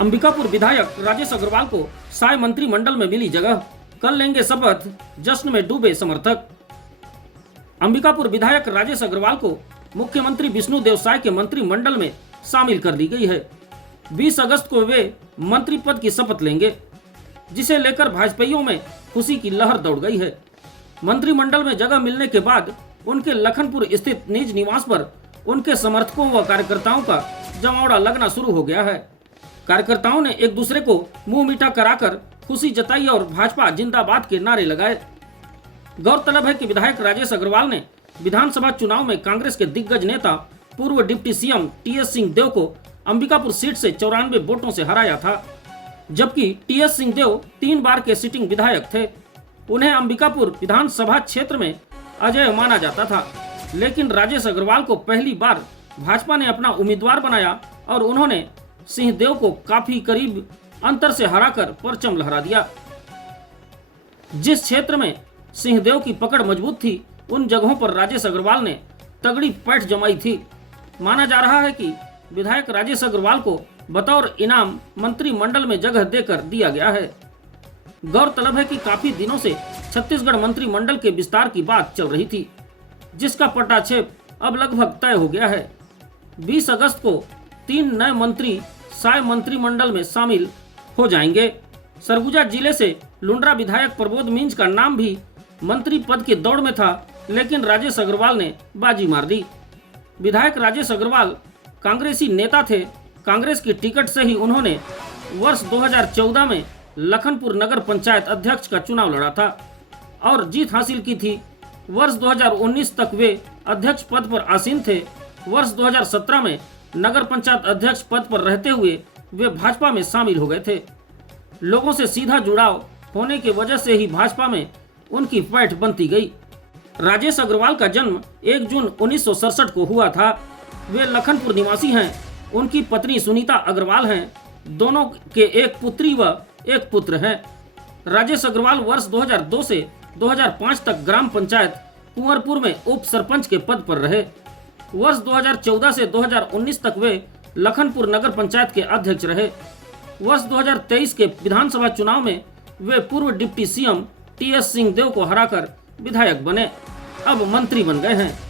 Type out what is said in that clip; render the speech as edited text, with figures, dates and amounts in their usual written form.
अंबिकापुर विधायक राजेश अग्रवाल को साय मंत्रिमंडल में मिली जगह, कल लेंगे शपथ, जश्न में डूबे समर्थक। अंबिकापुर विधायक राजेश अग्रवाल को मुख्यमंत्री विष्णुदेव साय के मंत्रिमंडल में शामिल कर दी गई है। 20 अगस्त को वे मंत्री पद की शपथ लेंगे, जिसे लेकर भाजपाइयों में खुशी की लहर दौड़ गई है। मंत्रिमंडल में जगह मिलने के बाद उनके लखनपुर स्थित निज निवास पर उनके समर्थकों व कार्यकर्ताओं का जमावड़ा लगना शुरू हो गया है। कार्यकर्ताओं ने एक दूसरे को मुंह मीठा कराकर खुशी जताई और भाजपा जिंदाबाद के नारे लगाए। गौरतलब है कि विधायक राजेश अग्रवाल ने विधानसभा चुनाव में कांग्रेस के दिग्गज नेता पूर्व डिप्टी सीएम टीएस सिंहदेव को अंबिकापुर सीट से 94 वोटों से हराया था, जबकि टीएस सिंहदेव 3 बार के सिटिंग विधायक थे। उन्हें अंबिकापुर विधानसभा क्षेत्र में अजय माना जाता था, लेकिन राजेश अग्रवाल को पहली बार भाजपा ने अपना उम्मीदवार बनाया और उन्होंने सिंहदेव को काफी करीब अंतर से हराकर परचम लहरा दिया। जिस क्षेत्र में सिंहदेव की पकड़ मजबूत थी, उन जगहों पर राजेश अग्रवाल ने तगड़ी पैठ जमाई थी। माना जा रहा है कि विधायक राजेश अग्रवाल को बतौर इनाम मंत्रिमंडल में जगह देकर दिया गया है। गौरतलब है कि काफी दिनों से छत्तीसगढ़ मंत्रिमंडल के विस्तार की बात चल रही थी, जिसका पटाक्षेप अब लगभग तय हो गया है। 20 अगस्त को 3 नए मंत्री साय मंत्रिमंडल में शामिल हो जाएंगे। सरगुजा जिले से लुंड्रा विधायक प्रबोध मिंज का नाम भी मंत्री पद की दौड़ में था, लेकिन राजेश अग्रवाल ने बाजी मार दी। विधायक राजेश अग्रवाल कांग्रेसी नेता थे। कांग्रेस की टिकट से ही उन्होंने वर्ष 2014 में लखनपुर नगर पंचायत अध्यक्ष का चुनाव लड़ा था और जीत हासिल की थी। वर्ष 2019 तक वे अध्यक्ष पद पर आसीन थे। वर्ष 2017 में नगर पंचायत अध्यक्ष पद पर रहते हुए वे भाजपा में शामिल हो गए थे। लोगों से सीधा जुड़ाव होने की वजह से ही भाजपा में उनकी पैठ बनती गई। राजेश अग्रवाल का जन्म 1 जून 1967 को हुआ था। वे लखनपुर निवासी हैं। उनकी पत्नी सुनीता अग्रवाल हैं। दोनों के एक पुत्री व एक पुत्र हैं। राजेश अग्रवाल वर्ष 2002 से 2005 तक ग्राम पंचायत कुंवरपुर में उप सरपंच के पद पर रहे। वर्ष 2014 से 2019 तक वे लखनपुर नगर पंचायत के अध्यक्ष रहे। वर्ष 2023 के विधानसभा चुनाव में वे पूर्व डिप्टी सीएम टीएस सिंहदेव को हराकर विधायक बने, अब मंत्री बन गए हैं।